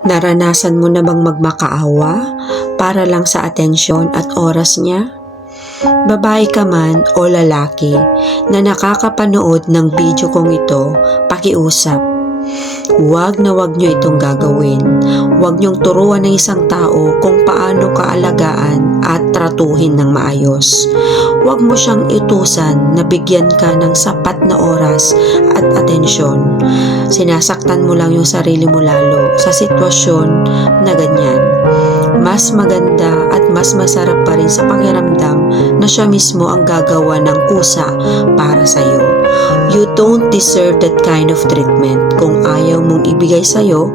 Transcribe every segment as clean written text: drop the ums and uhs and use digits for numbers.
Naranasan mo na bang magmakaawa para lang sa atensyon at oras niya? Babae ka man o lalaki na nakakapanood ng video kong ito, pakiusap. Huwag na huwag nyo itong gagawin. Huwag nyong turuan ng isang tao kung paano kaalagaan at tratuhin ng maayos. Huwag mo siyang itusan na bigyan ka ng sapat na oras at atensyon. Sinasaktan mo lang yung sarili mo lalo sa sitwasyon na ganyan. Mas maganda at mas masarap pa rin sa pakiramdam na siya mismo ang gagawa ng kusa para sa'yo. You don't deserve that kind of treatment. Kung ayaw mong ibigay sa'yo,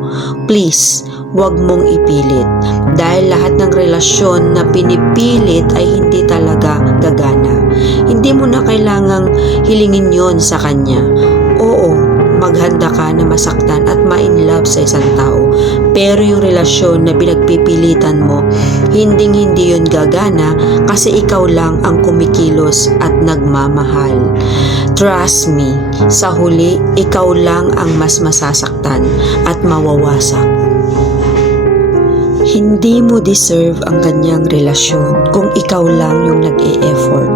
please, huwag mong ipilit. Dahil lahat ng relasyon na pinipilit ay hindi talaga gagana. Hindi mo na kailangang hilingin yon sa kanya. Oo, maghanda ka na masaktan at ma-inlove sa isang tao. Pero yung relasyon na pinagpipilitan mo, hinding-hindi yun gagana kasi ikaw lang ang kumikilos at nagmamahal. Trust me, sa huli, ikaw lang ang mas masasaktan at mawawasak. Hindi mo deserve ang ganyang relasyon kung ikaw lang yung nag-e-effort.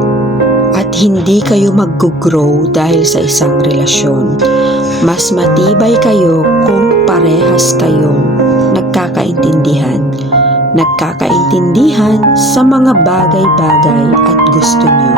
At hindi kayo mag-grow dahil sa isang relasyon. Mas matibay kayo kung parehas kayong nagkakaintindihan sa mga bagay-bagay at gusto nyo.